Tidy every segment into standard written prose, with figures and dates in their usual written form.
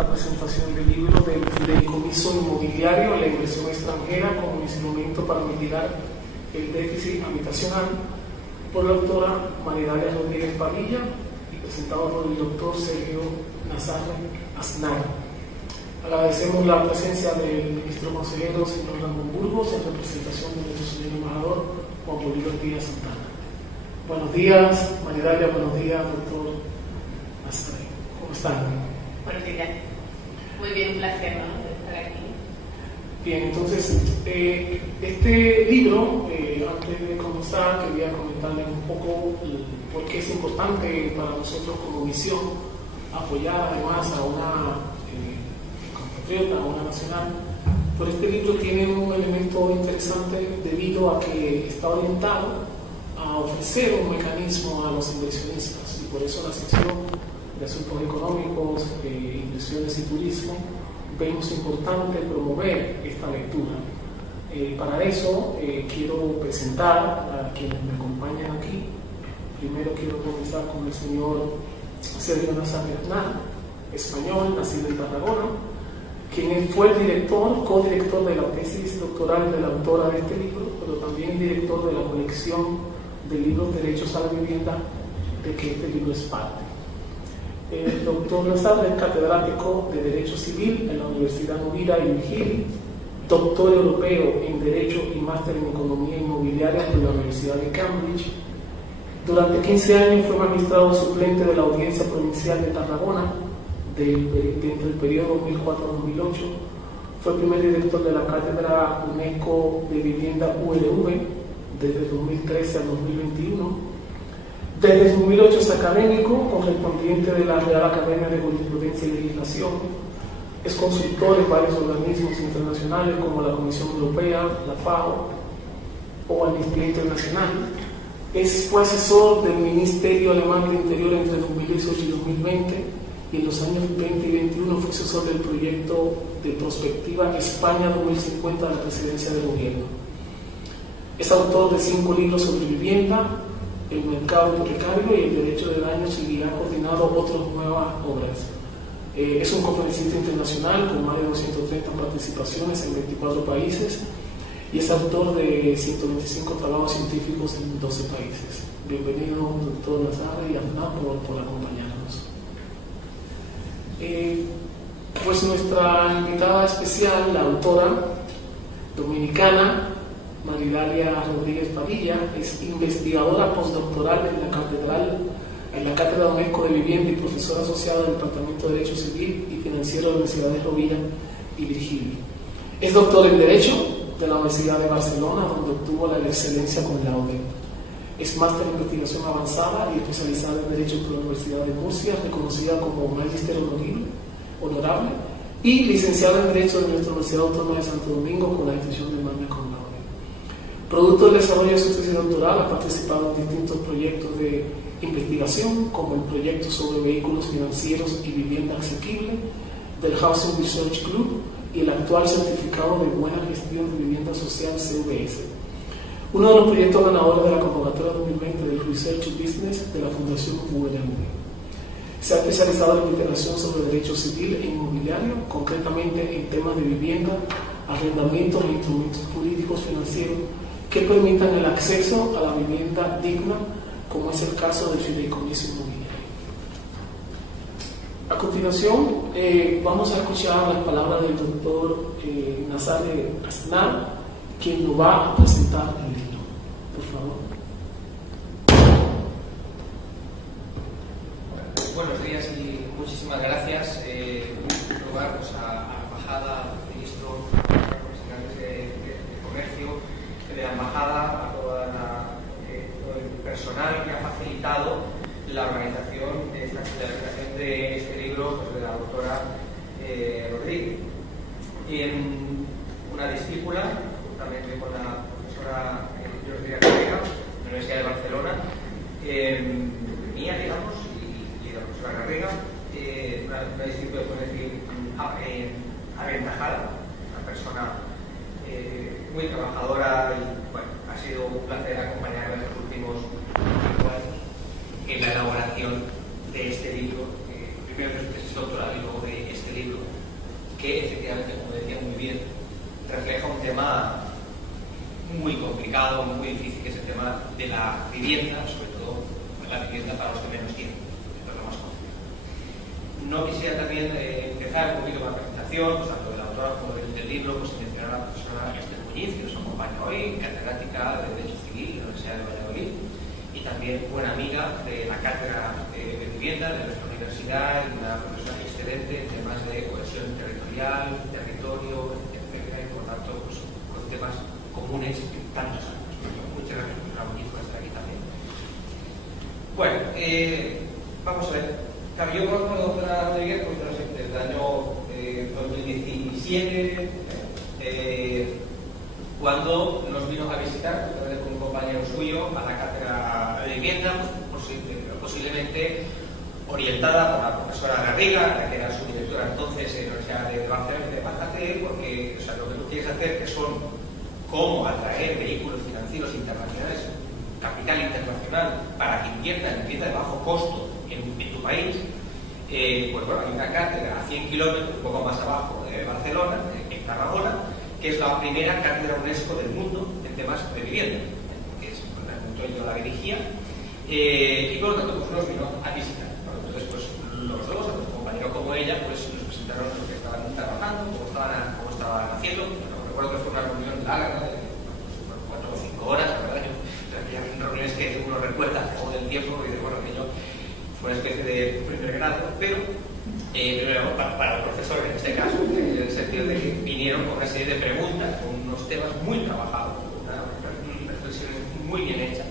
esta presentación del libro del fideicomiso inmobiliario, la inversión extranjera como instrumento para mitigar el déficit habitacional, por la doctora Maridalia Rodríguez Padilla y presentado por el doctor Sergio Nazarre Aznar. Agradecemos la presencia del ministro consejero, señor Ramón Burgos, en representación de nuestro señor embajador Juan Bolívar Díaz Santana. Buenos días, Maridalia, buenos días, doctor Nazarre. ¿Cómo están? Buenos días. Muy bien, un placer, ¿no?, estar aquí. Bien, entonces, este libro, antes de comenzar, quería comentarles un poco por qué es importante para nosotros como misión apoyar además a una compatriota, a una nacional. Pero este libro tiene un elemento interesante debido a que está orientado a ofrecer un mecanismo a los inversionistas, y por eso la sección de Asuntos Económicos, Inversiones y Turismo vemos importante promover esta lectura. Para eso quiero presentar a quienes me acompañan aquí. Primero quiero comenzar con el señor Sergio Nazarre Aznar, español, nacido en Tarragona, quien fue el director, codirector de la tesis doctoral de la autora de este libro, pero también director de la colección de libros Derechos a la Vivienda, de que este libro es parte. El doctor Nazarre es catedrático de Derecho Civil en la Universidad Rovira y Virgili, doctor europeo en Derecho y máster en Economía Inmobiliaria por la Universidad de Cambridge. Durante 15 años fue magistrado suplente de la Audiencia Provincial de Tarragona dentro del periodo 2004-2008. Fue primer director de la Cátedra UNESCO de Vivienda ULV desde 2013 a 2021. Desde 2008 es académico, correspondiente de la Real Academia de Jurisprudencia y Legislación. Es consultor en varios organismos internacionales como la Comisión Europea, la FAO o Amnistía Internacional. Fue asesor del Ministerio Alemán del Interior entre 2018 y 2020, y en los años 20 y 21 fue asesor del proyecto de Prospectiva España 2050 de la Presidencia del Gobierno. Es autor de 5 libros sobre vivienda, el mercado hipotecario y el derecho de daños, y ha coordinado otras nuevas obras. Es un conferencista internacional con más de 230 participaciones en 24 países y es autor de 125 trabajos científicos en 12 países. Bienvenido, doctor Nazarre y Aznar, por acompañarnos. Pues nuestra invitada especial, la autora dominicana Maridalia Rodríguez Padilla, es investigadora postdoctoral en la Cátedra UNESCO de Vivienda y profesora asociada del Departamento de Derecho Civil y Financiero de la Universidad de Rovira y Virgili. Es doctor en Derecho de la Universidad de Barcelona, donde obtuvo la excelencia con laude. Es máster en investigación avanzada y especializada en Derecho por la Universidad de Murcia, reconocida como Magister Honorable, y licenciada en Derecho de nuestra Universidad Autónoma de Santo Domingo con la distinción de Magna Cum Laude. Producto del desarrollo de su tesis doctoral, ha participado en distintos proyectos de investigación, como el proyecto sobre vehículos financieros y vivienda asequible del Housing Research Group y el actual certificado de buena gestión de vivienda social CVS. Uno de los proyectos ganadores de la convocatoria 2020 del Research Business de la Fundación UNM. Se ha especializado en investigación sobre derecho civil e inmobiliario, concretamente en temas de vivienda, arrendamientos e instrumentos jurídicos financieros que permitan el acceso a la vivienda digna, como es el caso del fideicomiso inmobiliario. A continuación, vamos a escuchar las palabras del doctor Nazarre Aznar, quien nos va a presentar el libro. Por favor. Buenos días y muchísimas gracias. Lugar pues, a la embajada, al ministro, a los representantes de comercio, de la embajada, a todo el personal que ha facilitado la organización de esta presentación de este libro, pues, de la doctora Rodríguez. Una discípula, juntamente con la profesora Jordi Garriga, de la Universidad de Barcelona, mía, digamos, y la profesora Garriga, una discípula, puedo decir, aventajada, una persona muy trabajadora, y bueno, ha sido un placer acompañarla en los últimos 5 años en la elaboración de este libro, primero de su tesis doctoral y luego de este este libro, que efectivamente, como decía muy bien, refleja un tema muy complicado, muy difícil, que es el tema de la vivienda, sobre todo la vivienda para los que menos tienen, que es lo más complicado. No quisiera también empezar un poquito con la presentación, pues, tanto de la autora como del libro, pues mencionar a la profesora Esther Muñiz, que nos acompaña hoy, catedrática de Derecho Civil de la Universidad de Valladolid, y también buena amiga de la cátedra de vivienda de nuestra universidad, y una profesora excelente en temas de cohesión territorial, territorio, etcétera, y por tanto, pues, con temas comunes en tantos años. Muchas gracias, profesora Muñiz, por estar aquí también. Bueno, vamos a ver. Claro, yo conozco a la doctora Rodríguez pues, desde el año 2017, cuando nos vino a visitar con un compañero suyo a la cátedra de vivienda, pues, posiblemente orientada por la profesora Garriga, que era su directora entonces en la Universidad de Barcelona, de Bájate, porque o sea, lo que tú quieres hacer que son cómo atraer vehículos financieros internacionales, capital internacional, para que inviertan en vivienda de bajo costo en tu país. Pues bueno, hay una cátedra a 100 kilómetros, un poco más abajo de Barcelona, en Tarragona, que es la primera cátedra UNESCO del mundo en temas de vivienda, que es, yo la dirigía, y por lo tanto pues, nos vino a visitar. Entonces, pues los dos, tanto un compañero como ella, pues nos presentaron lo que estaban trabajando, cómo estaban haciendo. Recuerdo que fue una reunión larga, de 4 o 5 horas, la verdad, aquellas reuniones que uno recuerda todo el tiempo, y bueno, aquello fue una especie de primer grado, pero para el profesor en este caso, en el sentido de que vinieron con una serie de preguntas, con unos temas muy trabajados, unas reflexiones muy bien hechas,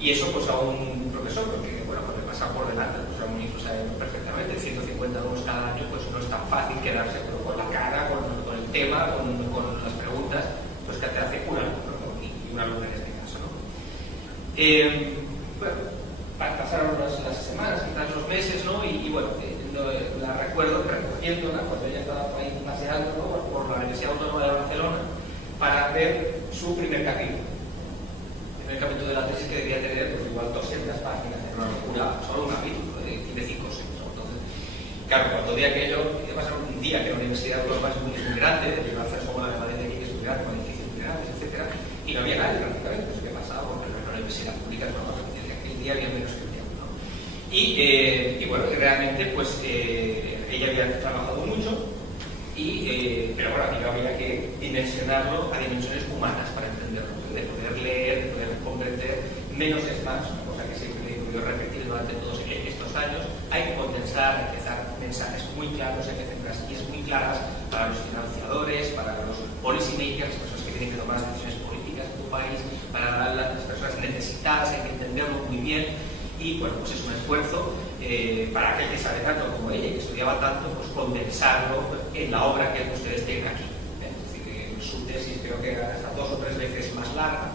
y eso pues a un profesor, porque bueno, pues le pasa por delante, pues a un hijo sabe perfectamente, 150 euros cada año, pues no es tan fácil quedarse con la cara, con el tema, con las preguntas, pues que te hace un alumno, ¿no? Y un alumno en este caso, ¿no? Bueno, pasaron las semanas, quizás los meses, ¿no? Y bueno, la recuerdo recogiéndola cuando ella estaba por ahí paseando, ¿no? por la Universidad Autónoma de Barcelona para ver su primer capítulo. El primer capítulo de la tesis que debía tener pues igual 200 páginas, era una locura, solo un capítulo, tiene 5 o 6. Entonces, claro, cuando vi aquello, iba a pasar un día que la Universidad Autónoma es muy grande, de Barcelona como la de Madrid de aquí, que es muy grande, con edificios muy grandes, etcétera, y no había nadie prácticamente, pues qué pasaba, porque la universidad pública es normal, aquel día había menos que el día, ¿no? Y bueno, realmente, pues ella había trabajado mucho, pero bueno, aquí había que dimensionarlo a dimensiones humanas para entenderlo, de poder leer, de poder comprender, menos es más, una cosa que siempre he podido repetir durante todos estos años. Hay que condensar, hay que dar mensajes muy claros, hay que hacer unas guías muy claras para los financiadores, para los policy makers, las personas que tienen que tomar las decisiones políticas en tu país, para las personas necesitadas, hay que entenderlo muy bien. Y bueno, pues es un esfuerzo para aquel que sabe tanto como ella, que estudiaba tanto, pues condensarlo en la obra que ustedes tienen aquí. Es decir, su tesis creo que era hasta 2 o 3 veces más larga,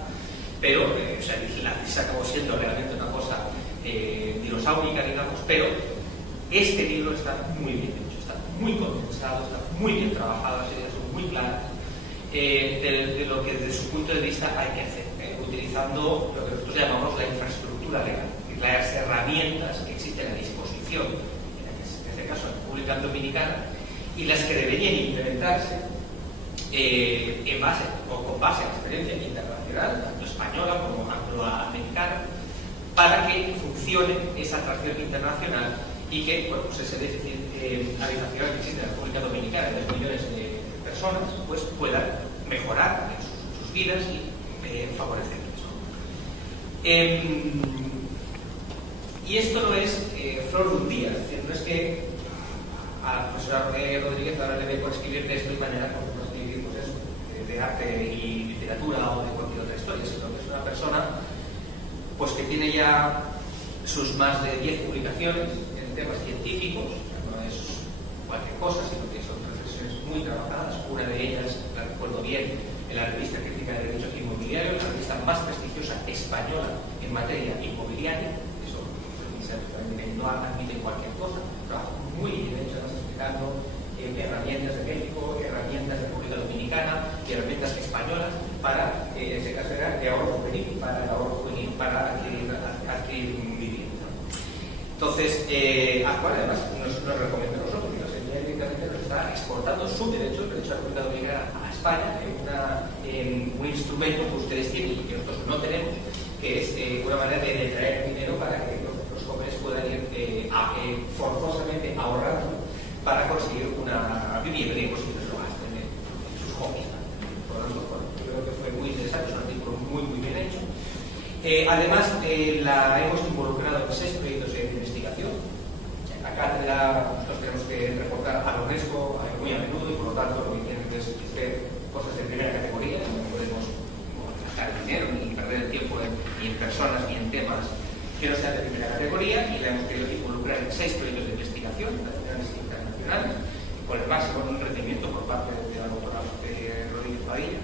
pero o sea, la tesis acabó siendo realmente una cosa dinosaurica, digamos, pero este libro está muy bien hecho, está muy condensado, está muy bien trabajado, las ideas son muy claras de lo que desde su punto de vista hay que hacer, utilizando lo que nosotros llamamos la infraestructura legal, las herramientas que existen a disposición, en este caso en República Dominicana, y las que deberían implementarse en base o con base a la experiencia internacional, tanto española como angloamericana, para que funcione esa atracción internacional y que bueno, pues ese déficit habitacional que existe en la República Dominicana de 2 millones de personas pues puedan mejorar sus vidas y favorecerlas, ¿no? Y esto no es flor de un día, es decir, no es que a la profesora Rodríguez ahora le dé por escribir de esto y mañana por escribir pues eso, de arte y literatura o de cualquier otra historia, sino que es una persona pues que tiene ya sus más de 10 publicaciones en temas científicos, o sea, no es cualquier cosa, sino que son reflexiones muy trabajadas. Una de ellas, la recuerdo bien, en la revista Crítica de Derecho Inmobiliario, la revista más prestigiosa española en materia inmobiliaria. Eso no admite cualquier cosa, trabajo muy bien hecho, explicando herramientas de México, herramientas de República Dominicana y herramientas españolas para, en ese caso era de ahorro juvenil, para adquirir vivienda. Entonces, además nos recomienda a nosotros, y nos envía directamente está exportando su derecho, el derecho a la República Dominicana, a España, un instrumento que ustedes tienen y que nosotros no tenemos, que es una manera de traer dinero para que los jóvenes puedan ir forzosamente ahorrando para conseguir una vivienda y posibles lo gasten en sus hobbies. Por lo tanto, bueno, yo creo que fue muy interesante, es un artículo muy bien hecho. Además, la hemos involucrado en 6 proyectos de investigación. La cátedra nosotros tenemos que reportar a la UNESCO muy a menudo y por lo tanto lo que tienen que es hacer cosas de primera categoría. No podemos gastar el dinero ni perder el tiempo ni en personas ni en temas que no sean de primera categoría, y la hemos querido involucrar en 6 proyectos de investigación nacionales e internacionales con el máximo rendimiento por parte de la doctora Rodríguez Padilla.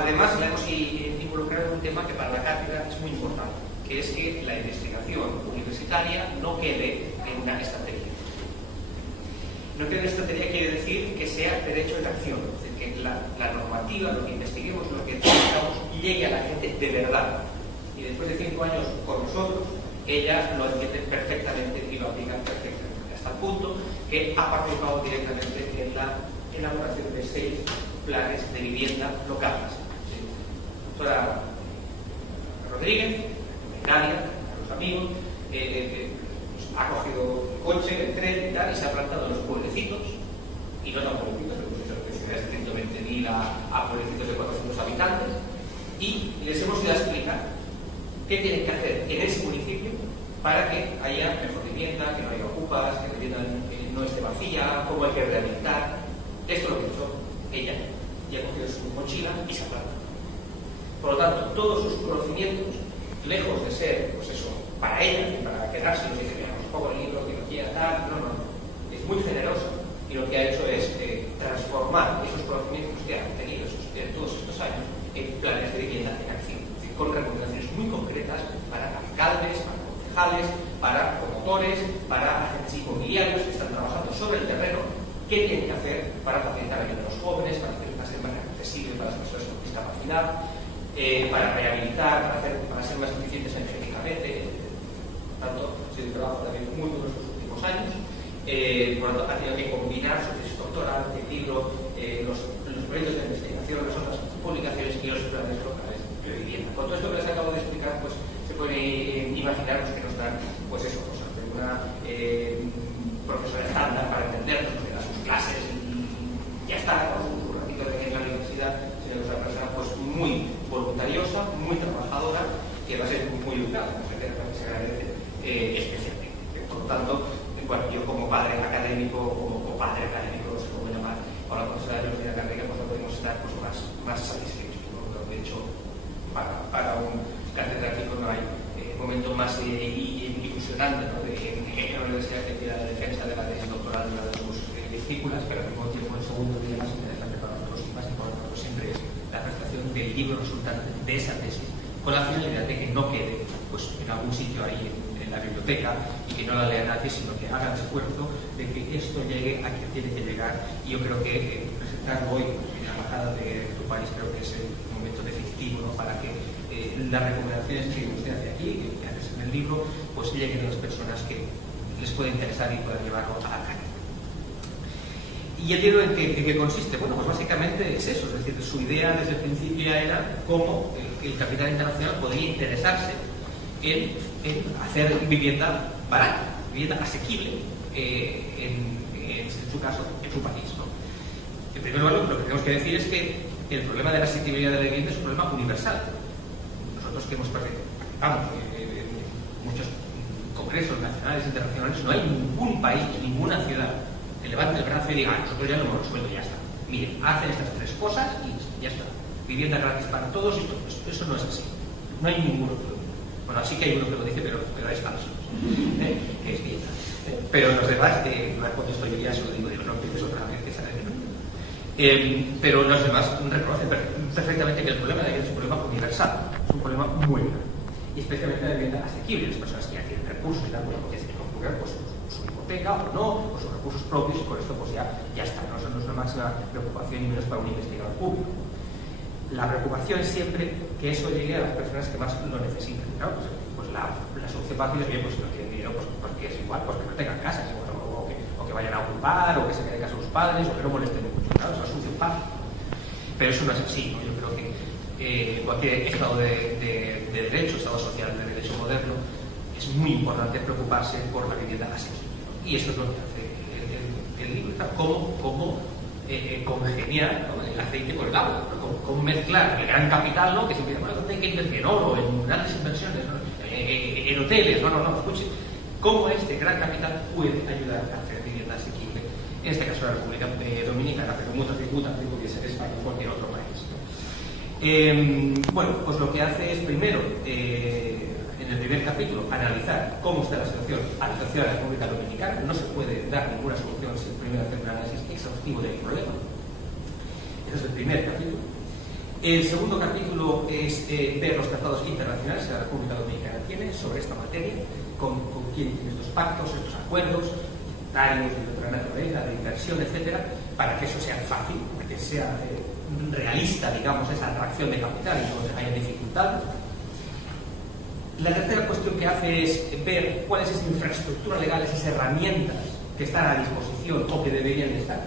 Además, la hemos involucrado en un tema que para la cátedra es muy importante, que es que la investigación universitaria no quede en una estantería. No quede en una estantería quiere decir que sea derecho en acción, es decir, que la normativa, lo que investiguemos, lo que tengamos, llegue a la gente de verdad. Y después de 5 años con nosotros, ella lo entiende perfectamente y lo aplica perfectamente, hasta el punto que ha participado directamente en la elaboración de 6 planes de vivienda locales. ¿Sí? Doctora Rodríguez, Nadia, los amigos, ha cogido coche, el tren y tal, y se ha plantado en los pueblecitos, y no tan pueblecitos, de ciudades estrictamente ni a pueblecitos de 400 habitantes, y les hemos ido a explicar qué tienen que hacer en ese municipio para que haya mejor vivienda, que no haya ocupas, que la vivienda no esté vacía, cómo hay que rehabilitar. Esto es lo que hizo ella, y ha cogido su mochila y se ha plantado. Por lo tanto, todos sus conocimientos, lejos de ser, pues eso, para ella, y para quedarse, nos dice, mira, os pongo el libro, que no quiera tal, no. Es muy generoso, y lo que ha hecho es transformar esos conocimientos que ha tenido todos estos años en planes de vivienda en acción, es decir, con recomendaciones muy concretas para alcaldes, para concejales, para promotores, para agentes inmobiliarios que están trabajando sobre el terreno, qué tienen que hacer para facilitar la vida de los jóvenes, para hacer más accesible para las personas con discapacidad, para rehabilitar, para ser más eficientes energéticamente. Tanto ha sido un trabajo también muy duro en estos últimos años. Por lo tanto, ha tenido que combinar su tesis doctoral, el libro, los proyectos de investigación, las otras publicaciones y los planes locales de vivienda. Con todo esto que les acabo de explicar, pues se puede imaginar que nos dan, pues eso, pues, una profesora estándar para entendernos, que da sus clases y ya está, con un ratito en la universidad, sino que es una persona pues muy voluntariosa, muy trabajadora, que va a ser muy educada, que se agradece especialmente. Por lo tanto, bueno, yo como padre académico, o padre académico, no sé cómo llamar, o la profesora de la Universidad Académica, pues no podemos estar pues, más satisfechos. De hecho, para un catedrático no hay momento más ilusionante, ¿no? En la universidad que tiene la defensa de la tesis doctoral de una de sus discípulas, pero al mismo tiempo el segundo día más interesante para nosotros y más importante siempre es la presentación del libro resultante de esa tesis, con la finalidad de que no quede pues, en algún sitio ahí en la biblioteca y que no la lea nadie, sino que haga el esfuerzo de que esto llegue a quien tiene que llegar. Y yo creo que presentarlo hoy en la embajada de tu país creo que es el momento definitivo, ¿no? Para que las recomendaciones que usted hace aquí, que haces en el libro, pues lleguen a las personas que les puede interesar y puedan llevarlo a la calle. ¿Y el libro en qué consiste? Bueno, pues básicamente es eso, es decir, su idea desde el principio ya era cómo el capital internacional podría interesarse en hacer vivienda barata, vivienda asequible, en su caso, en su país, ¿no? En primer lugar, lo que tenemos que decir es que el problema de la asequibilidad de la vivienda es un problema universal. Nosotros que hemos participado en muchos congresos nacionales e internacionales, no hay ningún país, ninguna ciudad que levante el brazo y diga, nosotros ya lo hemos resuelto, ya está. Miren, hacen estas 3 cosas y ya está. Vivienda gratis para todos y todo. Eso no es así. No hay ninguno. Bueno, así que hay uno que lo dice, pero es falso. Es cierto. Pero los demás, no contesto yo ya, se lo digo, no empieces otra vez, que sale de pero los demás reconocen perfectamente que el problema de la vivienda es un problema universal, es un problema muy grande. Y especialmente la vivienda asequible, las personas que ya tienen recursos y tal, bueno, que tienen que configurar pues, su hipoteca o no, o sus recursos propios, y por esto pues ya está. No es una máxima preocupación y menos para un investigador público. La preocupación es siempre que eso llegue a las personas que más lo necesitan, ¿no? Pues la solución fácil es bien, pues si no tienen dinero, pues que es igual, pues que no tengan casas, o que que vayan a ocupar, o que se queden en casa sus padres, o que no molesten mucho. Claro, eso es un fácil. Pero eso no es así, ¿no? Yo creo que cualquier estado de derecho, estado social de derecho moderno, es muy importante preocuparse por la vivienda asequible. Y eso es lo que hace el libro, cómo congeniar, ¿no?, el aceite con el agua, ¿no? Cómo mezclar el gran capital, ¿no?, que siempre dice, bueno, ¿dónde hay que invertir? En oro, en grandes inversiones, ¿no?, en hoteles, no, escuche, cómo este gran capital puede ayudar a hacer vivienda asequible, en este caso la República Dominicana, pero muchas también podría ser España o cualquier otro país, ¿no? Bueno, pues lo que hace es primero, en el primer capítulo, analizar cómo está la situación a la situación de la República Dominicana. No se puede dar ninguna solución sin primero hacer un análisis exhaustivo del problema. Ese es el primer capítulo. El segundo capítulo es ver los tratados internacionales que la República Dominicana tiene sobre esta materia, con quién tiene estos pactos, estos acuerdos, tributarios, de otra naturaleza, de inversión, etcétera, para que eso sea fácil, que sea realista, digamos, esa atracción de capital y no haya dificultades. La tercera cuestión que hace es ver cuál es esa infraestructura legal, esas herramientas que están a disposición o que deberían de estar.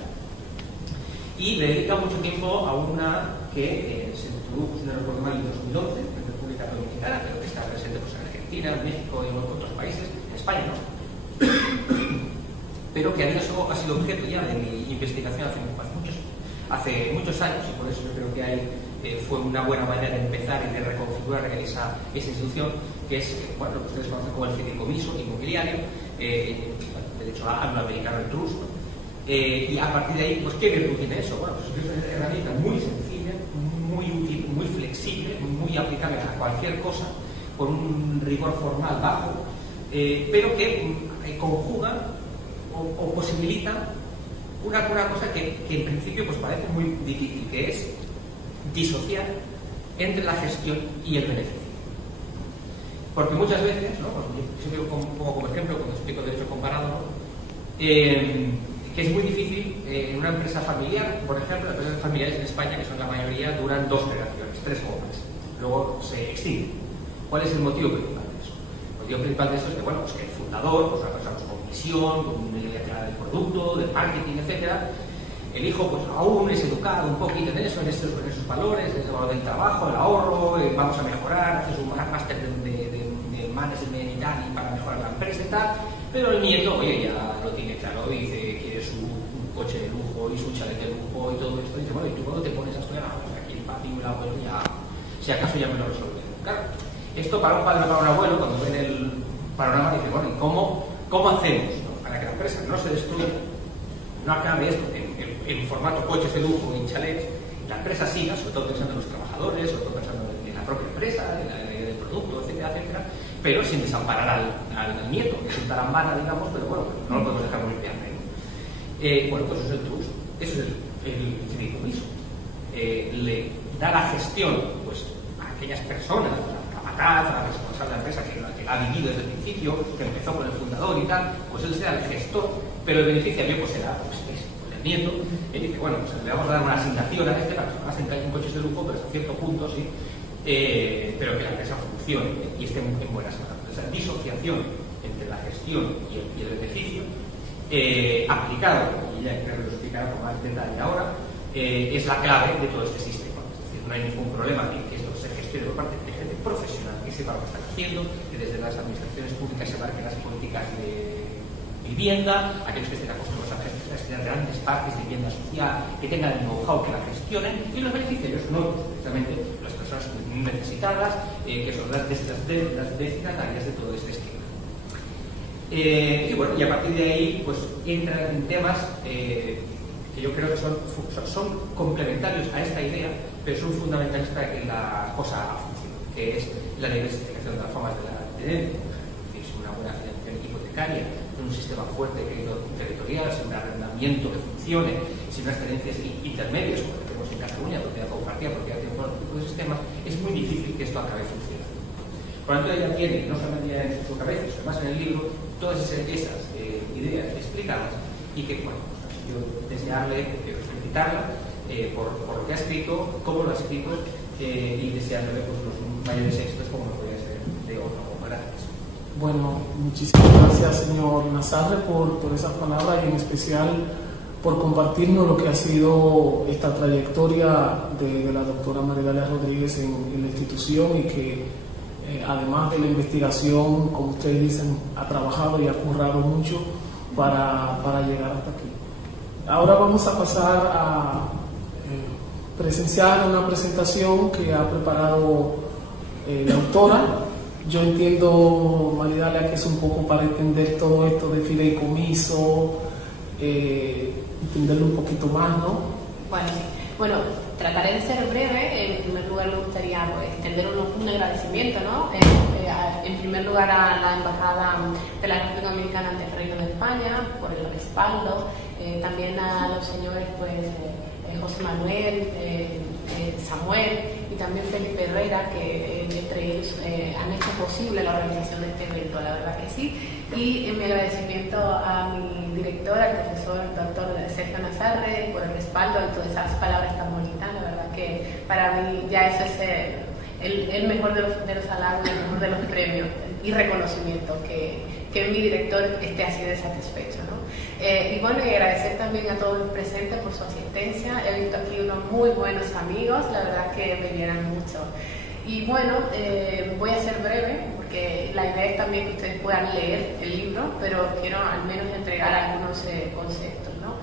Y le dedica mucho tiempo a una que se introdujo, si no recuerdo mal, en 2011 en la República Dominicana, pero que está presente pues, en Argentina, en México y en otros países, en España no, pero que eso ha sido objeto ya de mi investigación hace muchos años, y por eso yo creo que ahí fue una buena manera de empezar y de reconfigurar esa institución, que es, bueno, lo que ustedes conocen como el fideicomiso inmobiliario, de hecho angloamericano el trust, ¿no? Y a partir de ahí, pues, ¿qué virtud tiene eso? Bueno, pues es una herramienta muy sencilla, muy útil, muy flexible, muy aplicable a cualquier cosa, con un rigor formal bajo, pero que conjuga o posibilita una cosa que en principio pues parece muy difícil, que es disociar entre la gestión y el beneficio. Porque muchas veces, ¿no?, pues yo siempre pongo como ejemplo cuando explico derecho comparado, ¿no?, que es muy difícil en una empresa familiar, por ejemplo, las empresas familiares en España, que son la mayoría, duran 2 generaciones, 3 como más, luego se extinguen. ¿Cuál es el motivo principal de eso? El motivo principal de eso es que, bueno, pues que el fundador, pues una persona con visión, con una idea clara del producto, del marketing, etcétera, el hijo pues aún es educado un poquito en eso, en esos valores, en el valor del trabajo, el ahorro, vamos a mejorar, hace su máster de management y tal, y para mejorar la empresa y tal, pero el nieto, oye, ya lo tiene claro y dice, quiere un coche de lujo y su chalet de lujo y todo esto, y dice, bueno, ¿y tú cuando te pones a estudiar? Pues aquí el papi y el abuelo ya, si acaso ya me lo resuelven. Claro, esto para un padre o para un abuelo, cuando ven el panorama, dice, bueno, ¿y cómo hacemos, ¿no?, para que la empresa no se destruya, no acabe esto en formato coches de lujo y chalets, la empresa siga, sobre todo pensando en los trabajadores, sobre todo pensando en la propia empresa, en la idea del producto, etcétera, etcétera, pero sin desamparar al nieto, que es un tarambana, digamos, pero bueno, no lo podemos dejar muy bien, ¿no? Bueno, pues eso es el trust, eso es el fideicomiso. Le da la gestión, pues, a aquellas personas, a la capataz, a la responsable de la empresa que ha vivido desde el principio, que empezó con el fundador y tal, pues él será el gestor, pero el beneficiario pues será pues, el nieto, y dice, bueno, pues le vamos a dar una asignación a este para que se gasten coches de lujo, pero hasta cierto punto, sí, pero que la empresa funcione y esté en buenas manos. Esa disociación entre la gestión y el beneficio, aplicado, y ya creo que lo explicará con más detalle ahora, es la clave de todo este sistema. Es decir, no hay ningún problema en que esto se gestione por parte de gente profesional que sepa lo que están haciendo, que desde las administraciones públicas se marquen las políticas de vivienda, aquellos que estén acostumbrados a gestionar grandes parques de vivienda social, que tengan el know-how, que la gestionen, y los beneficiarios no, precisamente las personas necesitadas, que son las destinatarias de todo este esquema. Y bueno, y a partir de ahí pues entran en temas que yo creo que son complementarios a esta idea, pero son fundamentales para que la cosa funcione, que es la diversificación de las formas de la tenencia, es una buena financiación hipotecaria, un sistema fuerte de crédito territorial, sin un arrendamiento que funcione, sin unas tenencias intermedias, como tenemos en Cataluña, propiedad compartida, propiedad de otro tipo de sistemas, es muy difícil que esto acabe funcionando. Por lo tanto, ella tiene, no solamente ya en su cabeza, sino además en el libro, todas esas ideas explicadas, y que, bueno, pues, yo desearle, felicitarla por lo que ha escrito, cómo lo ha escrito, y desearle pues, los mayores éxitos como lo podría ser de otra forma. Gracias. Bueno, muchísimas gracias, señor Nazarre, por esas palabras y en especial por compartirnos lo que ha sido esta trayectoria de la doctora Maridalia Rodríguez en la institución y que además de la investigación, como ustedes dicen, ha trabajado y ha currado mucho para llegar hasta aquí. Ahora vamos a pasar a presenciar una presentación que ha preparado la autora. Yo entiendo, Maridalia, que es un poco para entender todo esto de fideicomiso, entenderlo un poquito más, ¿no? Bueno, sí. Bueno, trataré de ser breve. En primer lugar, me gustaría extender un agradecimiento, ¿no? En primer lugar, a la Embajada de la República Dominicana ante el Reino de España por el respaldo. También a los señores, José Manuel, Samuel y también Felipe Herrera, que entre ellos han hecho posible la organización de este evento, la verdad que sí. Y mi agradecimiento a mi director, al profesor doctor Sergio Nazarre, por el respaldo y todas esas palabras tan bonitas. La verdad que para mí ya eso es el mejor de los halagos, el mejor de los premios y reconocimiento, que mi director esté así de satisfecho, ¿no? Y bueno, y agradecer también a todos los presentes por su asistencia. He visto aquí unos muy buenos amigos, la verdad que me llenan mucho. Y bueno, voy a ser breve porque la idea es también que ustedes puedan leer el libro, pero quiero al menos entregar algunos conceptos, ¿no?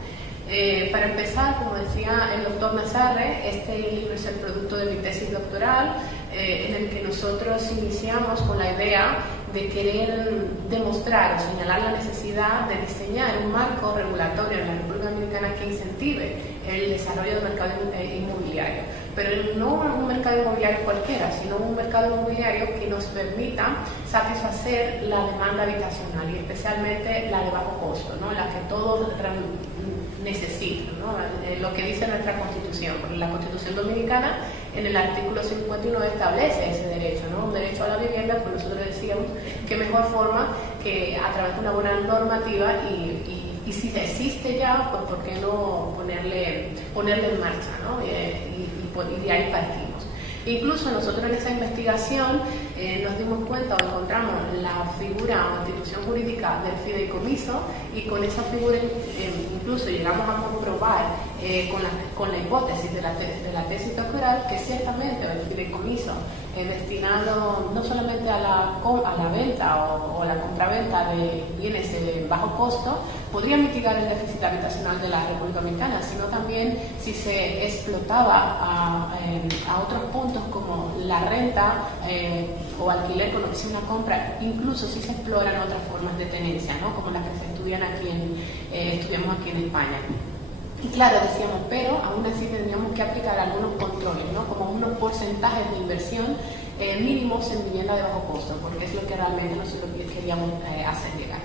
Para empezar, como decía el doctor Nazarre, este libro es el producto de mi tesis doctoral, en el que nosotros iniciamos con la idea de querer demostrar o señalar la necesidad de diseñar un marco regulatorio en la República Dominicana que incentive el desarrollo del mercado inmobiliario, pero no un mercado inmobiliario cualquiera, sino un mercado inmobiliario que nos permita satisfacer la demanda habitacional y especialmente la de bajo costo, ¿no? La que todos necesitan, ¿no? Lo que dice nuestra Constitución, porque la Constitución Dominicana en el artículo 59 establece ese derecho, ¿no? Un derecho a la vivienda, pues nosotros decíamos que mejor forma que a través de una buena normativa y si existe ya, pues por qué no ponerle en marcha, ¿no? Y de ahí partimos. Incluso nosotros en esa investigación nos dimos cuenta o encontramos la figura o institución jurídica del fideicomiso y con esa figura incluso llegamos a comprobar con la hipótesis de la tesis doctoral que ciertamente el fideicomiso destinado no solamente a la venta o la compraventa de bienes de bajo costo podría mitigar el déficit habitacional de la República Dominicana, sino también si se explotaba a otros puntos como la renta o alquiler con opción a compra, incluso si se exploran otras formas de tenencia, ¿no? Como las que se estudian estudiamos aquí en España. Y claro, decíamos, pero aún así tendríamos que aplicar algunos controles, ¿no? Como unos porcentajes de inversión mínimos en vivienda de bajo costo, porque es lo que realmente nosotros queríamos hacer llegar.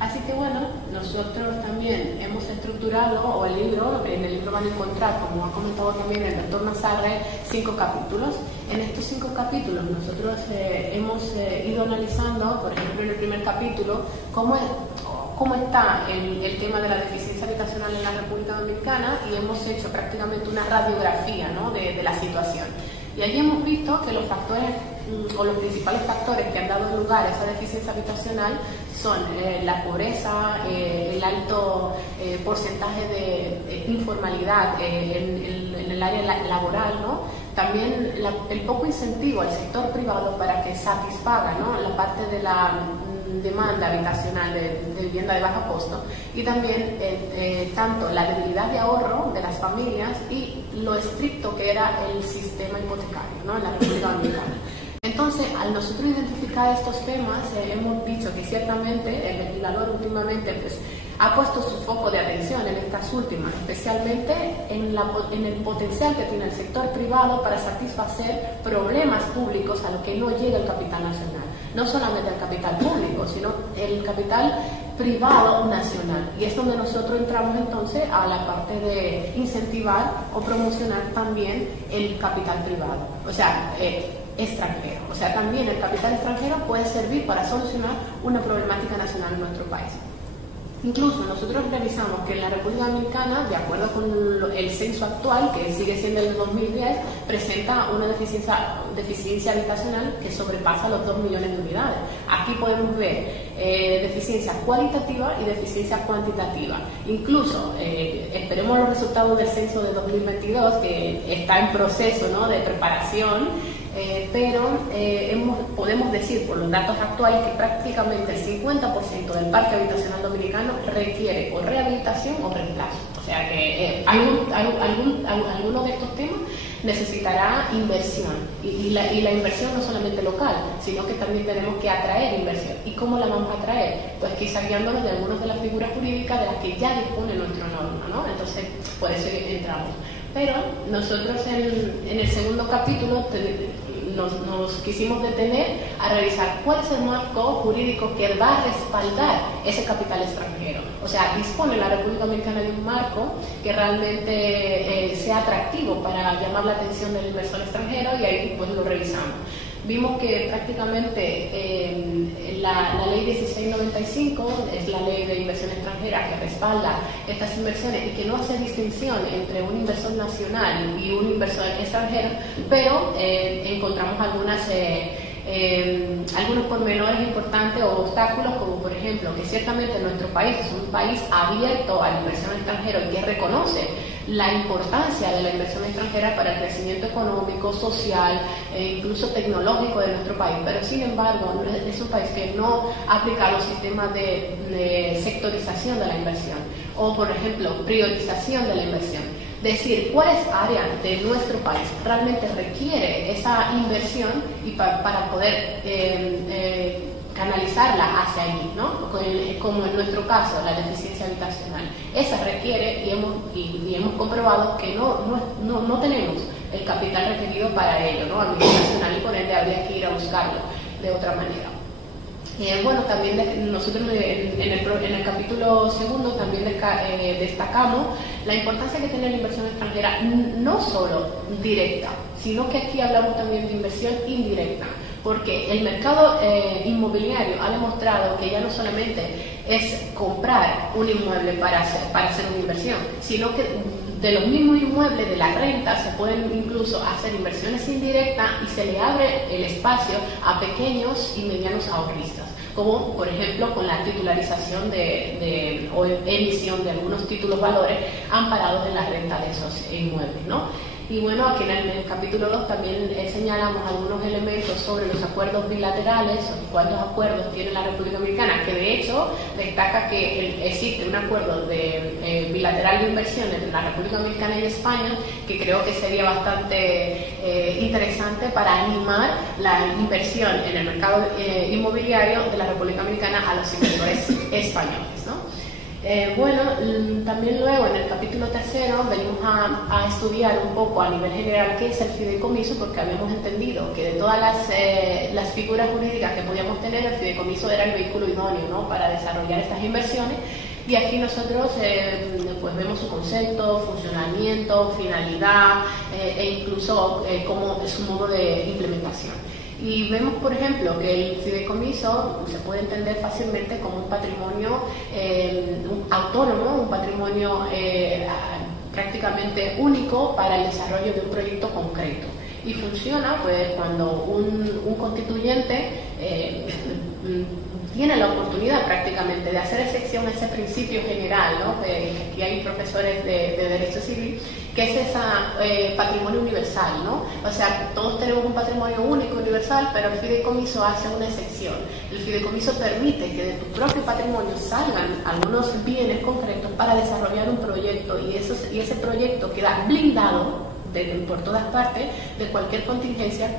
Así que bueno, nosotros también hemos estructurado, en el libro van a encontrar, como ha comentado también el doctor Nazarre, 5 capítulos. En estos 5 capítulos nosotros hemos ido analizando, por ejemplo, en el primer capítulo, cómo está el tema de la deficiencia habitacional en la República Dominicana y hemos hecho prácticamente una radiografía, ¿no? de la situación. Y allí hemos visto que los factores o los principales factores que han dado lugar a esa deficiencia habitacional son la pobreza, el alto porcentaje de informalidad en el área laboral, ¿no? También el poco incentivo al sector privado para que satisfaga, ¿no? la parte de la demanda habitacional de vivienda de bajo costo y también tanto la debilidad de ahorro de las familias y lo estricto que era el sistema hipotecario, ¿no? en la República Dominicana. Entonces, al nosotros identificar estos temas, hemos dicho que ciertamente el legislador últimamente pues, ha puesto su foco de atención en estas últimas, especialmente en el potencial que tiene el sector privado para satisfacer problemas públicos a los que no llega el capital nacional. No solamente el capital público, sino el capital privado nacional. Y es donde nosotros entramos entonces a la parte de incentivar o promocionar también el capital privado, o sea, extranjero. O sea, también el capital extranjero puede servir para solucionar una problemática nacional en nuestro país. Incluso nosotros revisamos que en la República Dominicana, de acuerdo con el censo actual, que sigue siendo el 2010, presenta una deficiencia habitacional que sobrepasa los 2 millones de unidades. Aquí podemos ver deficiencia cualitativa y deficiencia cuantitativa. Incluso, esperemos los resultados del censo de 2022, que está en proceso, ¿no?, de preparación, pero podemos decir por los datos actuales que prácticamente el 50% del parque habitacional dominicano requiere o rehabilitación o reemplazo. O sea que alguno de estos temas necesitará inversión, y la inversión no solamente local, sino que también tenemos que atraer inversión. ¿Y cómo la vamos a atraer? Pues quizás guiándonos de algunas de las figuras jurídicas de las que ya dispone nuestra norma, ¿no? Entonces, por eso entramos. Pero nosotros en el segundo capítulo nos quisimos detener a revisar cuál es el marco jurídico que va a respaldar ese capital extranjero. O sea, dispone la República Dominicana de un marco que realmente sea atractivo para llamar la atención del inversor extranjero, y ahí pues lo revisamos. Vimos que prácticamente la ley 1695 es la ley de inversión extranjera que respalda estas inversiones y que no hace distinción entre un inversor nacional y un inversor extranjero, pero encontramos algunos pormenores importantes o obstáculos, como por ejemplo que ciertamente nuestro país es un país abierto a la inversión extranjera y que reconoce la importancia de la inversión extranjera para el crecimiento económico, social e incluso tecnológico de nuestro país, pero sin embargo es un país que no ha aplicado sistemas de sectorización de la inversión o, por ejemplo, priorización de la inversión. Decir cuáles áreas de nuestro país realmente requiere esa inversión y para poder canalizarla hacia allí, ¿no? Como en nuestro caso, la deficiencia habitacional. Esa requiere, y hemos comprobado que no tenemos el capital requerido para ello, ¿no? A nivel nacional, y por ende habría que ir a buscarlo de otra manera. Bueno, también nosotros en el capítulo segundo también destacamos la importancia que tiene la inversión extranjera, no solo directa, sino que aquí hablamos también de inversión indirecta, porque el mercado inmobiliario ha demostrado que ya no solamente es comprar un inmueble para hacer una inversión, sino que de los mismos inmuebles, de la renta, se pueden incluso hacer inversiones indirectas y se le abre el espacio a pequeños y medianos ahorristas, como por ejemplo con la titularización o emisión de algunos títulos valores amparados en la renta de esos inmuebles, ¿no? Y bueno, aquí en el capítulo 2 también señalamos algunos elementos sobre los acuerdos bilaterales, o cuántos acuerdos tiene la República Dominicana, que de hecho destaca que existe un acuerdo bilateral de inversión entre la República Dominicana y España, que creo que sería bastante interesante para animar la inversión en el mercado inmobiliario de la República Dominicana a los inversores españoles, ¿no? Bueno, también luego en el capítulo tercero venimos a estudiar un poco a nivel general qué es el fideicomiso, porque habíamos entendido que de todas las figuras jurídicas que podíamos tener, el fideicomiso era el vehículo idóneo, ¿no?, para desarrollar estas inversiones, y aquí nosotros pues vemos su concepto, funcionamiento, finalidad e incluso como su modo de implementación. Y vemos, por ejemplo, que el fideicomiso se puede entender fácilmente como un patrimonio autónomo, un patrimonio prácticamente único para el desarrollo de un proyecto concreto. Y funciona pues cuando un constituyente tiene la oportunidad prácticamente de hacer excepción a ese principio general, ¿no? Aquí hay profesores de Derecho Civil, que es ese patrimonio universal, ¿no? O sea, todos tenemos un patrimonio único, universal, pero el fideicomiso hace una excepción. El fideicomiso permite que de tu propio patrimonio salgan algunos bienes concretos para desarrollar un proyecto, y ese proyecto queda blindado por todas partes de cualquier contingencia,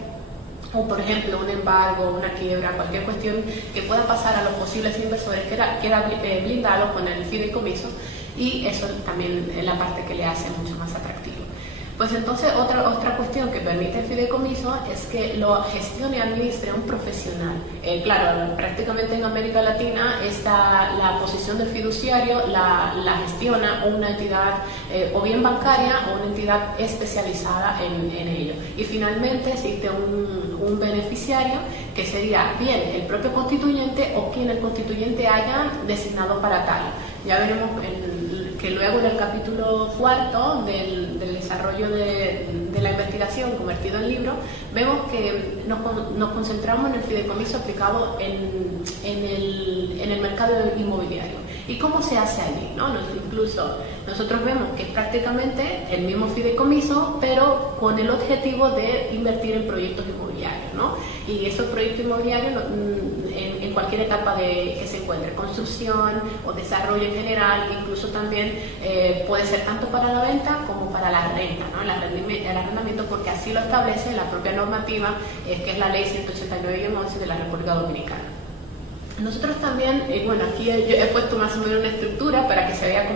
o por ejemplo un embargo, una quiebra, cualquier cuestión que pueda pasar a los posibles inversores, queda blindado con el fideicomiso, y eso también es la parte que le hace mucho más atractivo. Pues entonces otra cuestión que permite el fideicomiso es que lo gestione y administre un profesional. Claro, prácticamente en América Latina está la posición del fiduciario, la gestiona una entidad o bien bancaria o una entidad especializada en ello. Y finalmente existe un un beneficiario que sería bien el propio constituyente o quien el constituyente haya designado para tal. Ya veremos que luego en el capítulo 4 del desarrollo de la investigación convertido en libro, vemos que nos concentramos en el fideicomiso aplicado en el mercado inmobiliario. ¿Y cómo se hace allí, ¿no? Incluso nosotros vemos que es prácticamente el mismo fideicomiso, pero con el objetivo de invertir en proyectos inmobiliarios, ¿no? Y esos proyectos inmobiliarios en cualquier etapa que se encuentre, construcción o desarrollo en general, incluso también puede ser tanto para la venta como para la renta, ¿no? El arrendamiento, porque así lo establece la propia normativa, que es la ley 189-11 de la República Dominicana. Nosotros también, bueno, aquí yo he puesto más o menos una estructura para que se vea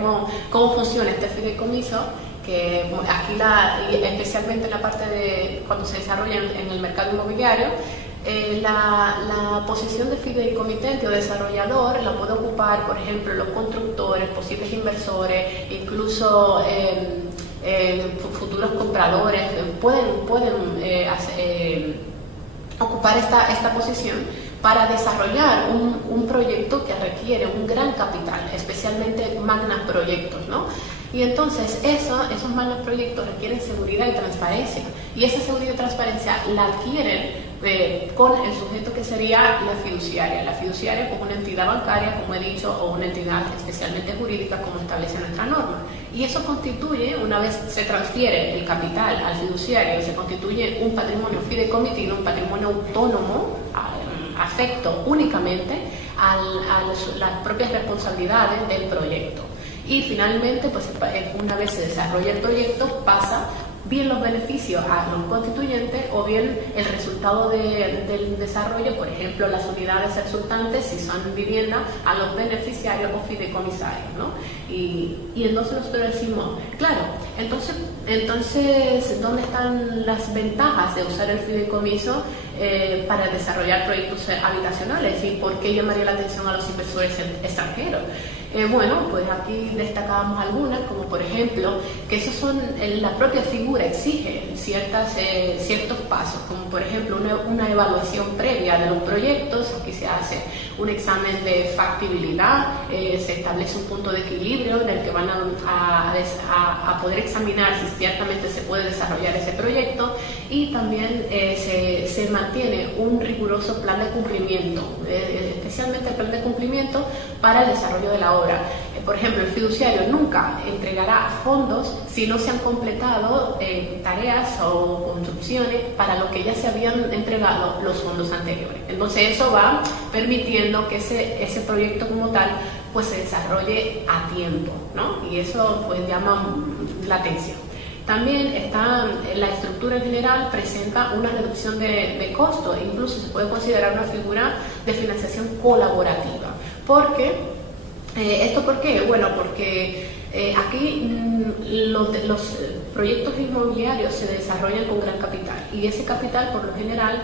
cómo funciona este fideicomiso, que aquí especialmente en la parte de cuando se desarrolla en el mercado inmobiliario, la posición de fideicomitente o desarrollador la puede ocupar, por ejemplo, los constructores, posibles inversores, incluso futuros compradores, pueden ocupar esta posición para desarrollar un proyecto que requiere un gran capital, especialmente magnas proyectos, ¿no? Y entonces esos magnos proyectos requieren seguridad y transparencia, y esa seguridad y transparencia la adquieren con el sujeto que sería la fiduciaria. La fiduciaria como una entidad bancaria, como he dicho, o una entidad especialmente jurídica, como establece nuestra norma. Y eso constituye, una vez se transfiere el capital al fiduciario, se constituye un patrimonio fideicomitido, un patrimonio autónomo, afecto únicamente a las propias responsabilidades del proyecto. Y finalmente, pues una vez se desarrolla el proyecto, pasa bien los beneficios a los constituyentes o bien el resultado del desarrollo, por ejemplo, las unidades resultantes, si son viviendas, a los beneficiarios o fideicomisarios, ¿no? Y entonces nosotros decimos, claro, entonces, ¿dónde están las ventajas de usar el fideicomiso para desarrollar proyectos habitacionales? ¿Y por qué llamaría la atención a los inversores extranjeros? Bueno, pues aquí destacábamos algunas, como por ejemplo, que esos son, la propia figura exige ciertos pasos, como por ejemplo una evaluación previa de los proyectos. Aquí se hace un examen de factibilidad, se establece un punto de equilibrio en el que van a poder examinar si ciertamente se puede desarrollar ese proyecto, y también se mantiene un riguroso plan de cumplimiento, especialmente el plan de cumplimiento para el desarrollo de la obra. Por ejemplo, el fiduciario nunca entregará fondos si no se han completado tareas o construcciones para lo que ya se habían entregado los fondos anteriores. Entonces eso va permitiendo que ese proyecto como tal pues se desarrolle a tiempo, ¿no? Y eso pues llama la atención. También la estructura en general presenta una reducción de costos, incluso se puede considerar una figura de financiación colaborativa. ¿Esto por qué? Bueno, porque aquí los proyectos inmobiliarios se desarrollan con gran capital, y ese capital por lo general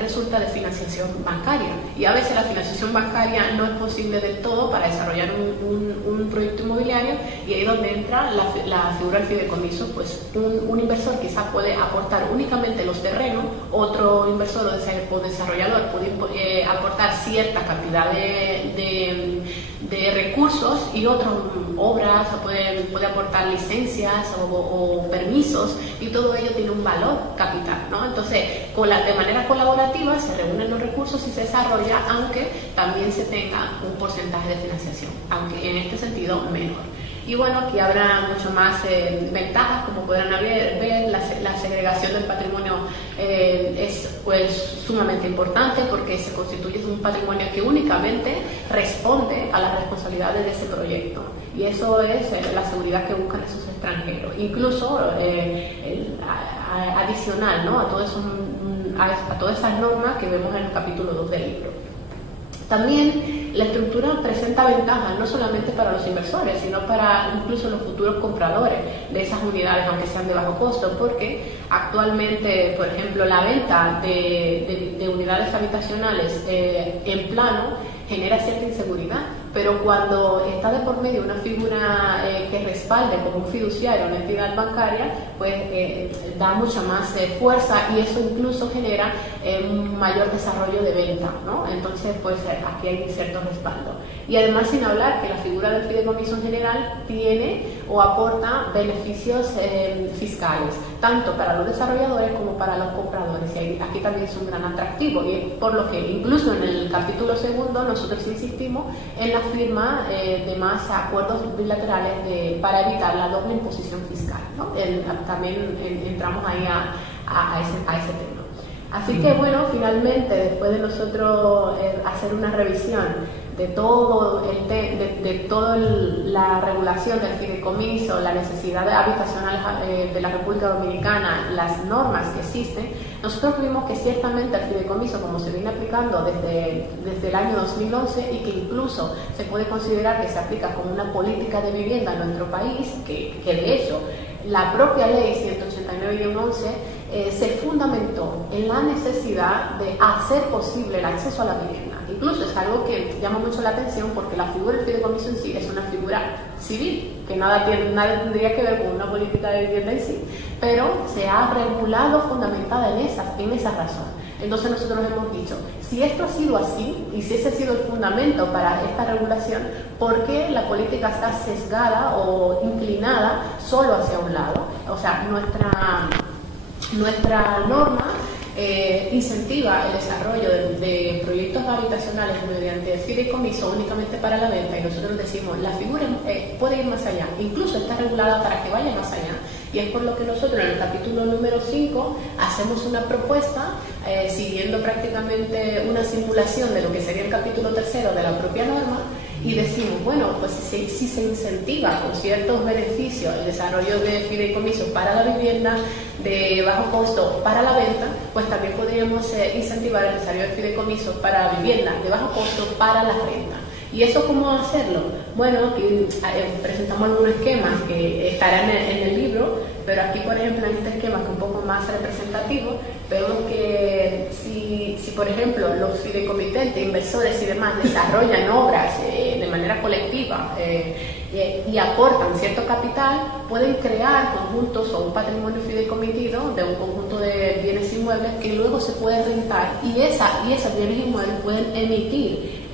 resulta de financiación bancaria, y a veces la financiación bancaria no es posible del todo para desarrollar un proyecto inmobiliario, y ahí es donde entra la figura del fideicomiso. Pues un inversor quizás puede aportar únicamente los terrenos, otro inversor o desarrollador puede aportar cierta cantidad de recursos, y otras obras puede aportar licencias o permisos, y todo ello tiene un valor capital, ¿no? Entonces, de manera colaborativa se reúnen los recursos y se desarrolla, aunque también se tenga un porcentaje de financiación, aunque en este sentido menor. Y bueno, aquí habrá mucho más ventajas, como podrán ver, la segregación del patrimonio es pues sumamente importante, porque se constituye un patrimonio que únicamente responde a las responsabilidades de ese proyecto, y eso es la seguridad que buscan esos extranjeros, incluso adicional, ¿no? a todas esas normas que vemos en el capítulo 2 del libro. También la estructura presenta ventajas no solamente para los inversores, sino para incluso los futuros compradores de esas unidades, aunque sean de bajo costo, porque actualmente, por ejemplo, la venta de unidades habitacionales en plano genera cierta inseguridad, pero cuando está de por medio una figura que respalde como un fiduciario, una entidad bancaria, pues da mucha más fuerza, y eso incluso genera un mayor desarrollo de venta, ¿no? Entonces, pues aquí hay cierto respaldo. Y además, sin hablar que la figura del fideicomiso en general tiene o aporta beneficios fiscales, tanto para los desarrolladores como para los compradores, y aquí también es un gran atractivo, y por lo que incluso en el capítulo segundo nosotros insistimos en la firma de más acuerdos bilaterales para evitar la doble imposición fiscal, ¿no? También entramos ahí a ese tema. Así que bueno, finalmente, después de nosotros hacer una revisión de todo la regulación del fideicomiso, la necesidad habitacional de la República Dominicana, las normas que existen, nosotros vimos que ciertamente el fideicomiso, como se viene aplicando desde el año 2011, y que incluso se puede considerar que se aplica como una política de vivienda en nuestro país, que de hecho la propia ley 189-11 se fundamentó en la necesidad de hacer posible el acceso a la vivienda. Incluso es algo que llama mucho la atención, porque la figura del fideicomiso en sí es una figura civil, que nada tendría que ver con una política de vivienda en sí, pero se ha regulado fundamentada en esa razón. Entonces nosotros hemos dicho, si esto ha sido así, y si ese ha sido el fundamento para esta regulación, ¿por qué la política está sesgada o inclinada solo hacia un lado? O sea, nuestra norma incentiva el desarrollo de proyectos habitacionales mediante el fideicomiso únicamente para la venta, y nosotros decimos, la figura puede ir más allá, incluso está regulada para que vaya más allá, y es por lo que nosotros en el capítulo número 5 hacemos una propuesta siguiendo prácticamente una simulación de lo que sería el capítulo 3 de la propia norma, y decimos, bueno, pues si se incentiva con ciertos beneficios el desarrollo de fideicomisos para la vivienda de bajo costo para la venta, pues también podríamos incentivar el desarrollo de fideicomisos para vivienda de bajo costo para la renta. ¿Y eso cómo hacerlo? Bueno, aquí presentamos algunos esquemas que estarán en el libro, pero aquí, por ejemplo, en este esquema, que es un poco más representativo, vemos que si por ejemplo, los fideicomitentes, inversores y demás desarrollan obras de manera colectiva y aportan cierto capital, pueden crear conjuntos o un patrimonio fideicomitido de un conjunto de bienes inmuebles que luego se puede rentar, y esos bienes inmuebles pueden emitir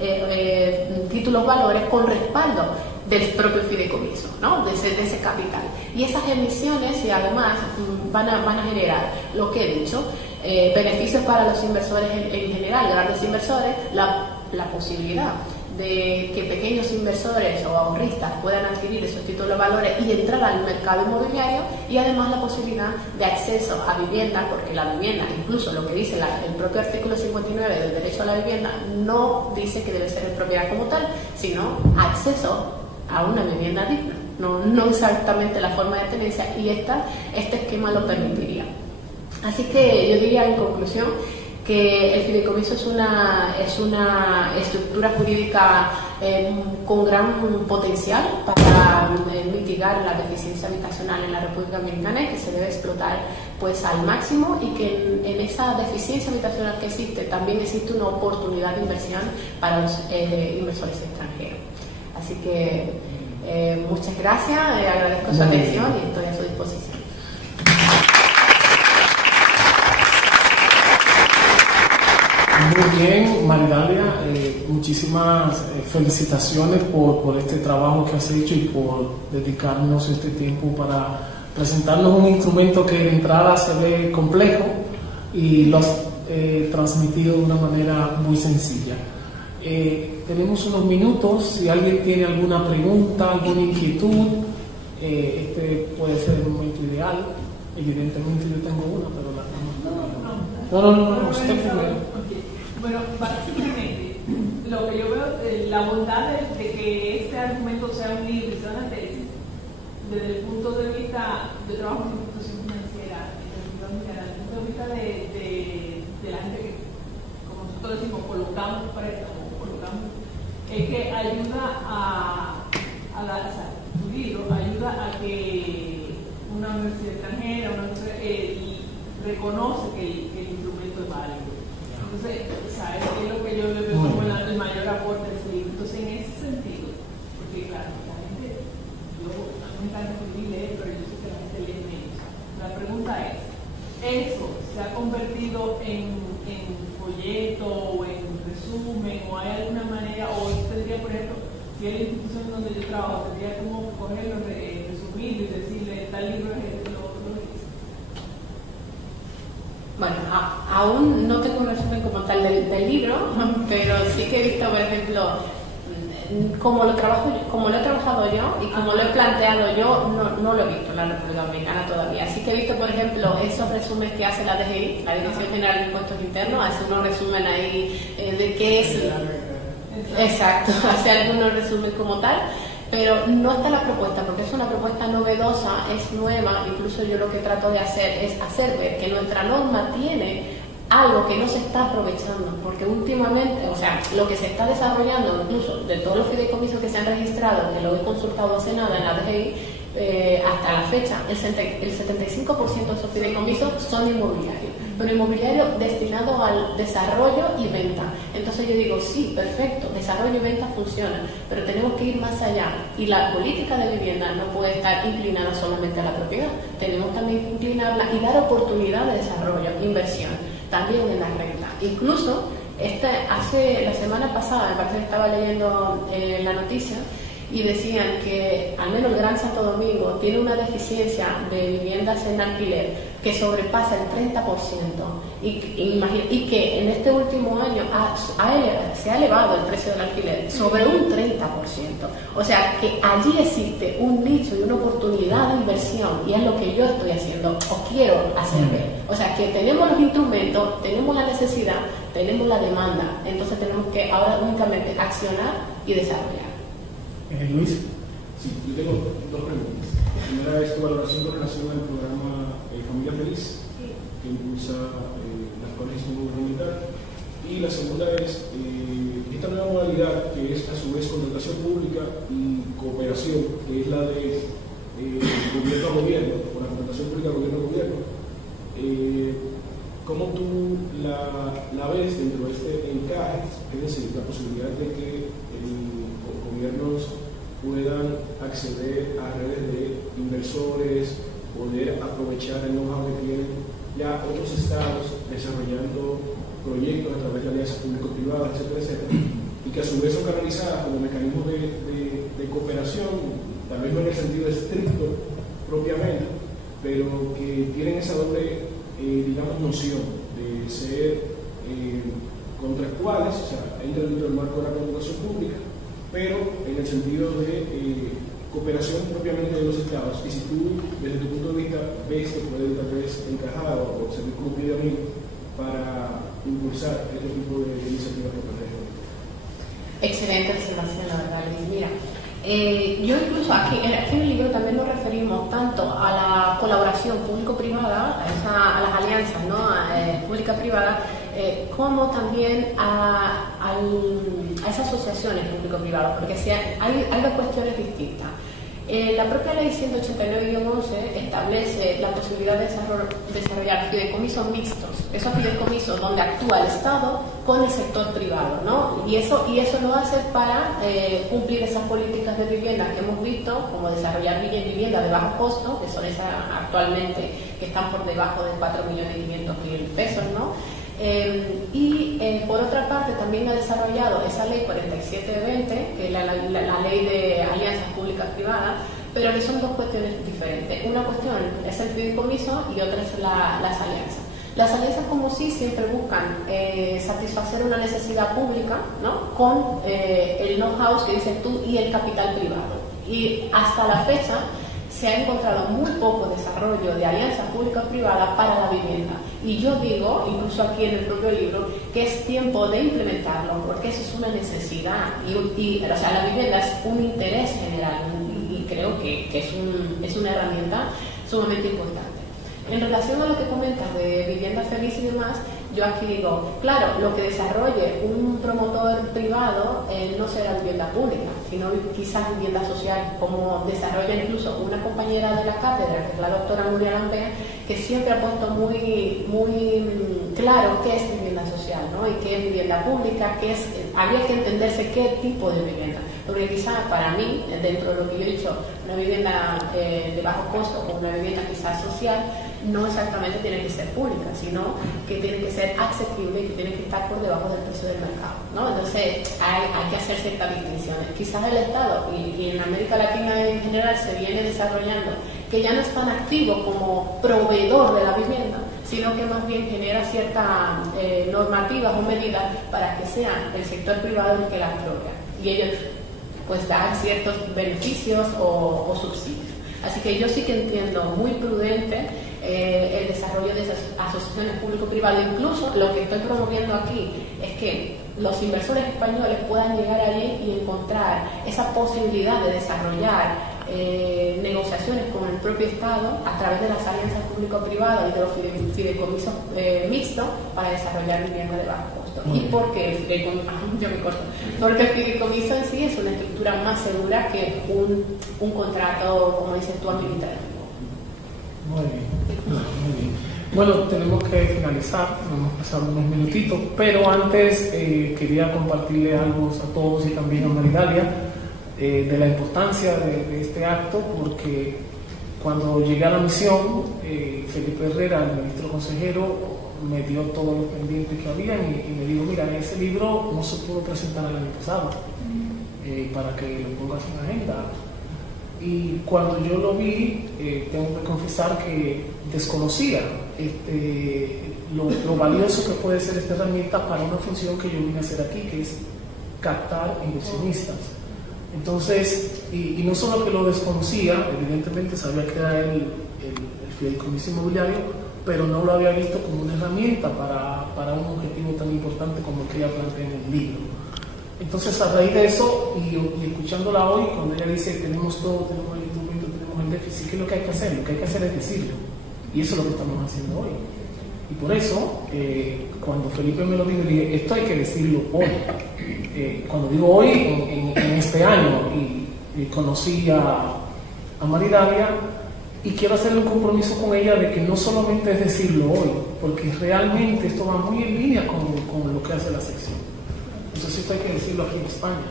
títulos valores con respaldo del propio fideicomiso, ¿no? de ese capital. Y esas emisiones, y además van a generar lo que he dicho, beneficios para los inversores en general, grandes inversores, la posibilidad de que pequeños inversores o ahorristas puedan adquirir esos títulos de valores y entrar al mercado inmobiliario, y además la posibilidad de acceso a vivienda, porque la vivienda, incluso lo que dice el propio artículo 59 del derecho a la vivienda, no dice que debe ser en propiedad como tal, sino acceso a una vivienda digna, no exactamente la forma de tenencia, y este esquema lo permitiría. Así que yo diría en conclusión que el fideicomiso es una estructura jurídica con gran potencial para mitigar la deficiencia habitacional en la República Dominicana, y que se debe explotar pues al máximo, y que en esa deficiencia habitacional que existe también existe una oportunidad de inversión para los inversores extranjeros. Así que muchas gracias, agradezco su atención y estoy a su disposición. Muy bien, Maridalia, muchísimas felicitaciones por este trabajo que has hecho y por dedicarnos este tiempo para presentarnos un instrumento que de entrada se ve complejo y lo has transmitido de una manera muy sencilla. Tenemos unos minutos, si alguien tiene alguna pregunta, alguna inquietud, este puede ser el momento ideal. Evidentemente yo tengo una, pero no, usted primero. Bueno, básicamente, lo que yo veo, la bondad de que este argumento sea un libro y sea una tesis, desde el punto de vista, yo trabajo en institución financiera, desde el punto de vista de la gente que, como nosotros decimos, colocamos préstamos, es que ayuda tu libro ayuda a que una universidad extranjera, reconoce que el instrumento es válido. Entonces, ¿sabes qué es lo que yo le veo como el mayor aporte en folleto o en resumen, o hay alguna manera, o tendría, por ejemplo, si es la institución donde yo trabajo, tendría como cogerlo, resumirlo y decirle tal libro es lo hice. Bueno, aún no tengo un resumen como tal del libro, pero sí que he visto, por ejemplo, como lo he trabajado yo y como lo he planteado yo, no lo he visto en la República Dominicana todavía. Sí que he visto, por ejemplo, esos resúmenes que hace la DGI, la Dirección General de Impuestos Internos, hace unos resúmenes ahí de qué es. Exacto, hace algunos resúmenes como tal, pero no está la propuesta, porque es una propuesta novedosa, es nueva. Incluso yo lo que trato de hacer es hacer ver que nuestra norma tiene algo que no se está aprovechando, porque últimamente, o sea, lo que se está desarrollando, incluso de todos los fideicomisos que se han registrado, que lo he consultado hace nada en la DGI, hasta la fecha, el 75% de esos fideicomisos son inmobiliarios, pero inmobiliarios destinados al desarrollo y venta. Entonces yo digo, sí, perfecto, desarrollo y venta funcionan, pero tenemos que ir más allá, y la política de vivienda no puede estar inclinada solamente a la propiedad, tenemos también que inclinarla y dar oportunidad de desarrollo, inversión, también en la renta. Incluso hace la semana pasada, me parece que estaba leyendo la noticia, y decían que al menos el Gran Santo Domingo tiene una deficiencia de viviendas en alquiler que sobrepasa el 30%, y que en este último año se ha elevado el precio del alquiler sobre un 30%. O sea que allí existe un nicho y una oportunidad de inversión, y es lo que yo estoy haciendo o quiero hacer ver. O sea que tenemos los instrumentos, tenemos la necesidad, tenemos la demanda, entonces tenemos que ahora únicamente accionar y desarrollar. Luis. Sí, yo tengo dos preguntas. La primera es tu valoración con relación al programa Familia Feliz, que impulsa la Escuela de Gestión Gubernamental. Y la segunda es esta nueva modalidad, que es a su vez contratación pública y cooperación, que es la de gobierno a gobierno, o la contratación pública gobierno a gobierno. ¿Cómo tú la ves dentro de este encaje? Es decir, la posibilidad de que gobiernos puedan acceder a redes de inversores, poder aprovechar el know-how que tienen ya otros estados desarrollando proyectos a través de alianzas público-privadas, etcétera, etcétera, y que a su vez son canalizadas como mecanismos de cooperación, tal vez no en el sentido estricto propiamente, pero que tienen esa doble, digamos, noción de ser contractuales, o sea, entran dentro del marco de la contratación pública, pero en el sentido de cooperación propiamente de los estados. Y si tú, desde tu punto de vista, ves que puede tal vez encajar o servir como pie de amigo para impulsar este tipo de iniciativas que planteas. Excelente observación, la verdad, Luis. Mira, yo incluso aquí en el libro también nos referimos tanto a la colaboración público-privada, a las alianzas, ¿no? Pública-privada, como también a esas asociaciones público-privadas, porque hay dos cuestiones distintas. La propia ley 189-11 establece la posibilidad de desarrollar fideicomisos mixtos, esos fideicomisos donde actúa el Estado con el sector privado, ¿no? Y eso lo hace para cumplir esas políticas de vivienda que hemos visto, como desarrollar vivienda de bajo costo, que son esas actualmente que están por debajo de 4.500.000 pesos, ¿no? Por otra parte también ha desarrollado esa ley 4720, que es la ley de alianzas públicas privadas, pero que son dos cuestiones diferentes. Una cuestión es el fideicomiso y otra es las alianzas. Las alianzas, como sí, siempre buscan satisfacer una necesidad pública, ¿no? Con el know-how que dices tú y el capital privado. Y hasta la fecha se ha encontrado muy poco desarrollo de alianzas públicas-privadas para la vivienda. Y yo digo, incluso aquí en el propio libro, que es tiempo de implementarlo, porque eso es una necesidad. O sea, la vivienda es un interés general y creo que es una herramienta sumamente importante. En relación a lo que comentas de vivienda feliz y demás, yo aquí digo, claro, lo que desarrolle un promotor privado no será vivienda pública, sino quizás vivienda social, como desarrolla incluso una compañera de la cátedra, que es la doctora Nuria Lambert, que siempre ha puesto muy claro qué es vivienda social, ¿no? Y qué es vivienda pública, habría que entenderse qué tipo de vivienda. Porque quizás para mí, dentro de lo que yo he dicho, una vivienda de bajo costo o una vivienda quizás social, no exactamente tiene que ser pública, sino que tiene que ser asequible y que tiene que estar por debajo del precio del mercado, ¿no? Entonces hay que hacer ciertas distinciones. Quizás el Estado, y en América Latina en general se viene desarrollando, que ya no es tan activo como proveedor de la vivienda, sino que más bien genera ciertas normativas o medidas para que sea el sector privado el que las provea y ellos pues dan ciertos beneficios o subsidios. Así que yo sí que entiendo muy prudente el desarrollo de esas asociaciones público-privadas. Incluso lo que estoy promoviendo aquí es que los inversores españoles puedan llegar allí y encontrar esa posibilidad de desarrollar negociaciones con el propio Estado a través de las alianzas público-privadas y de los fideicomisos mixtos para desarrollar vivienda de bajo costo. ¿Y por qué el fideicomiso? Yo me corto. Porque el fideicomiso en sí es una estructura más segura que un contrato, como dices tú, administrativo. Muy bien. Bueno, tenemos que finalizar, hemos pasado unos minutitos, pero antes quería compartirle algo a todos y también a Maridalia de la importancia de este acto, porque cuando llegué a la misión, Felipe Herrera, el ministro consejero, me dio todos los pendientes que había y me dijo, mira, ese libro no se pudo presentar el año pasado, para que lo pongas en agenda. Y cuando yo lo vi, tengo que confesar que desconocía lo valioso que puede ser esta herramienta para una función que yo vine a hacer aquí, que es captar inversionistas. Entonces, y no solo que lo desconocía, evidentemente sabía que era el fideicomiso inmobiliario, pero no lo había visto como una herramienta para un objetivo tan importante como el que ella plantea en el libro. Entonces, a raíz de eso, y escuchándola hoy, cuando ella dice tenemos todo, tenemos el instrumento, tenemos el déficit, ¿qué es lo que hay que hacer? Lo que hay que hacer es decirlo. Y eso es lo que estamos haciendo hoy. Y por eso, cuando Felipe me lo dijo, dije, esto hay que decirlo hoy. Cuando digo hoy, en este año, y conocí a Maridalia, y quiero hacer un compromiso con ella de que no solamente es decirlo hoy, porque realmente esto va muy en línea con lo que hace la sección. Entonces esto hay que decirlo aquí en España.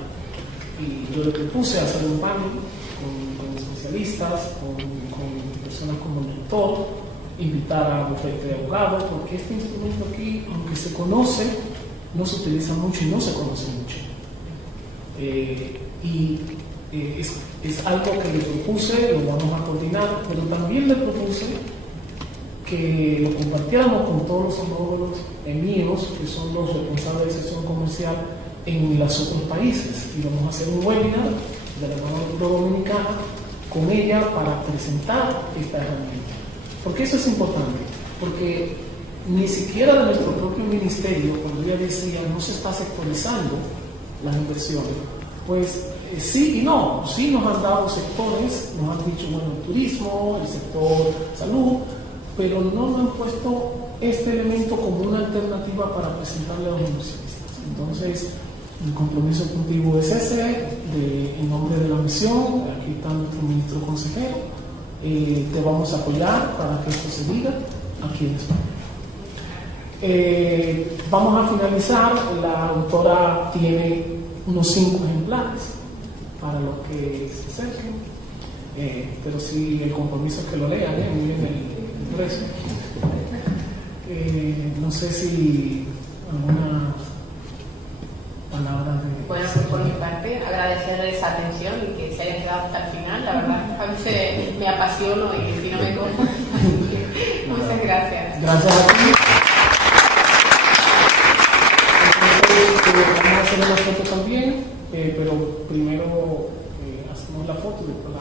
Y yo le propuse hacer un panel con especialistas, con personas como el doctor, invitar a bufete de abogados, porque este instrumento aquí, aunque se conoce, no se utiliza mucho y no se conoce mucho. Es algo que le propuse, lo vamos a coordinar, pero también le propuse que lo compartiéramos con todos los homólogos míos, que son los responsables de sección comercial en los otros países. Y vamos a hacer un webinar de la mano dominicana con ella para presentar esta herramienta. Porque eso es importante, porque ni siquiera de nuestro propio ministerio, cuando ella decía no se está sectorizando las inversiones, pues sí y no, sí nos han dado sectores, nos han dicho, bueno, el turismo, el sector salud, pero no nos han puesto este elemento como una alternativa para presentarle a los inversionistas. Entonces, el compromiso contigo es ese, en nombre de la misión, aquí está nuestro ministro consejero, te vamos a apoyar para que esto se diga aquí en España. Vamos a finalizar, la autora tiene unos 5 ejemplares para los que se acerquen, pero sí el compromiso es que lo lean, miren el precio. No sé si alguna palabra de... Bueno, pues por mi parte, agradecerles esa atención y que se hayan quedado hasta el final. La verdad, a veces me apasiono y si no me corto. Muchas gracias. Gracias a ti. Entonces, vamos a hacer una foto también, pero primero hacemos la foto y después la